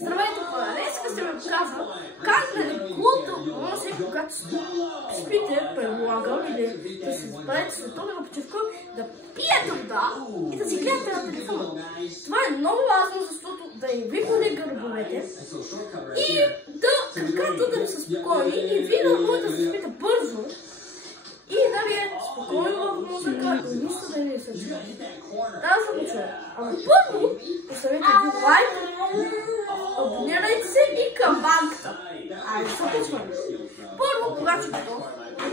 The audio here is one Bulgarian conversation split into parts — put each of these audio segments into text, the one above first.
Здравейте, хора! Днес ще ви покажа как да лекувате носа, когато спите, предлагам или да се забавите световна почивка, да пиете вода и да си гледате на телефона. Това е много важно, защото да не ви боли гърбовете и да са спокойни и вие да можете да се спите бързо и да ви е спокойно в мозъка и нищо да не се чува. Да, започваме. Ама първо, поставете ви лайк, абонирайте се и камбанката. Айде, започваме. Първо, когато ще готов,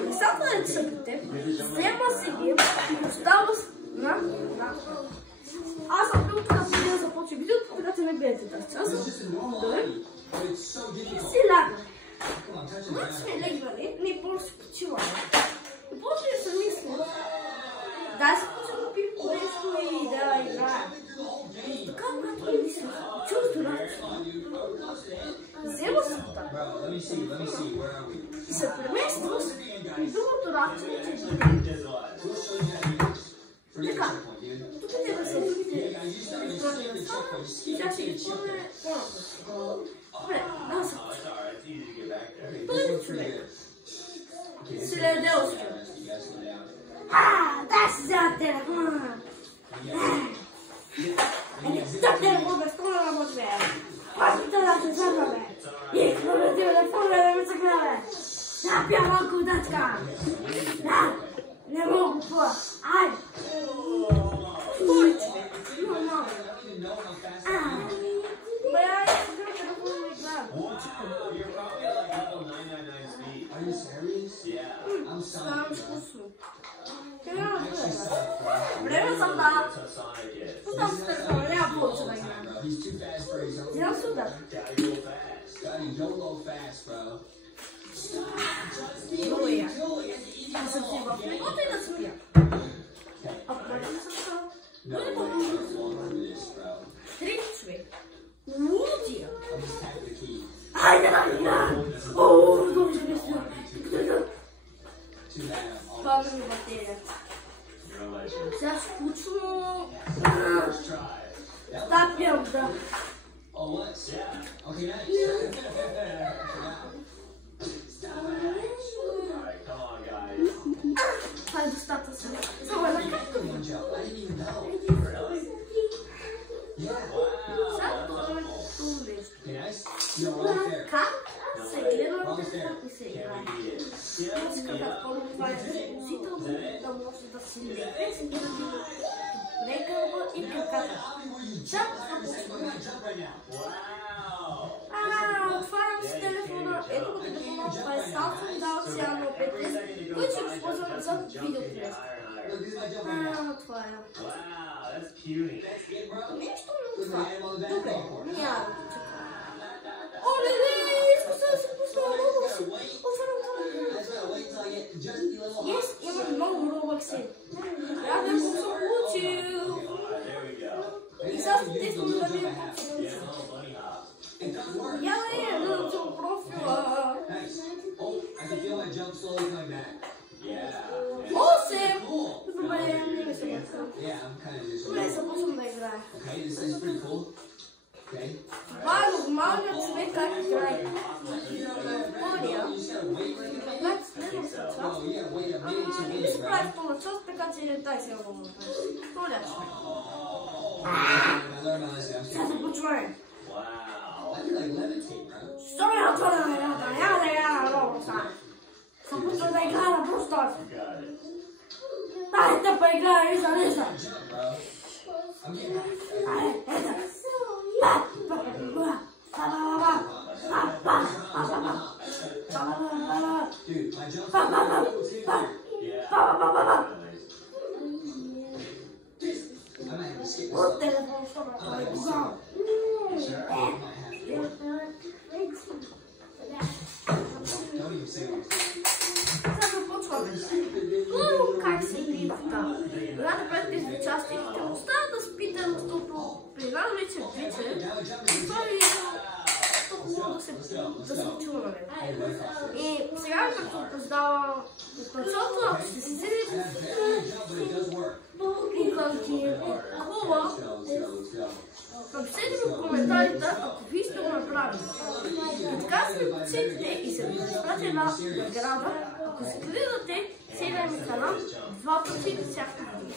местата да цъпите, взема си ги и остава на водата. Аз съм бил тук да започва видеото, когато не гледате тази и си лягаме. Когато сме легнали, ние просто си почиваме. И после да се мисля, дай се почва да пием нещо и да играем. И така, когато ми мисля, чувство ръчно. Взема се вода и се премества и другото ръчно, че така, тук трябва да се видите електронни места и тя ще ги пълне по-напред. Добре, да се почва. Първи човек. Селеделски. Дай си взема телефона. Стоп телефона, скоро да работи. Пазите да се взема, бе. И какво да ти телефона да ми се гледа, бе. Да, пия малко удачка. Да, не мога по. Айде. Втори човек. Има малко. Бе, айде, сега телефона ми гледа. Are you serious? Yeah. I'm sorry. Време съм да. Пускам с телефона, няма повече да играем. Идем сюда. Много я. Да се взима в негото и да спя. А първи съм трети човек. Лудия. Айде да играем. Ооо, много ще мисля. Пълна ми батерията. Сега скучно. Тапям, да. Това е достатъчно. Само една капка. Сега това е как се гледа и се играе. Искам да помня, това е носител, да може да си лепе, си гледа рекълба и краката. Сега започваме. Отварям си телефона, ето го телефона, това е Samsung Galaxy A05s, който ще го използвам за видеопревозка. Това е. Нещо много това. Добре, няма да чакам. Оле, изкуса да се пусна Roblox. Yes, имам много Roblox. Я да съм получил. И сега ще тествам да видим как се получил. Я да е на профила. 8! Добре, не се бъркам. Добре, започвам да играя. Това е нормалният човек как играе. Втория. Не ми се прави втора част, така че дай сега да му направи. Втория човек. Сега започваме. Що ми отвора на играта? Няма да играя на Roblox. Започвам да играя на Brawl Stars. Дай тъпа играя и залеза. Айде, ето. От телефон ще направи кога. Сега започваме. Първо как се игри вода. Когато правите участие, ще остава да спите, защото при нас вече това ви е хубаво да се чува на него. И сега като раздава от началото, ще се седите и към ти е хубава, към рецепта, ако ви сте го направили. И така се подсетите и се изпрати една награда, ако се гледате целия ми канал 2 пъти всяка година.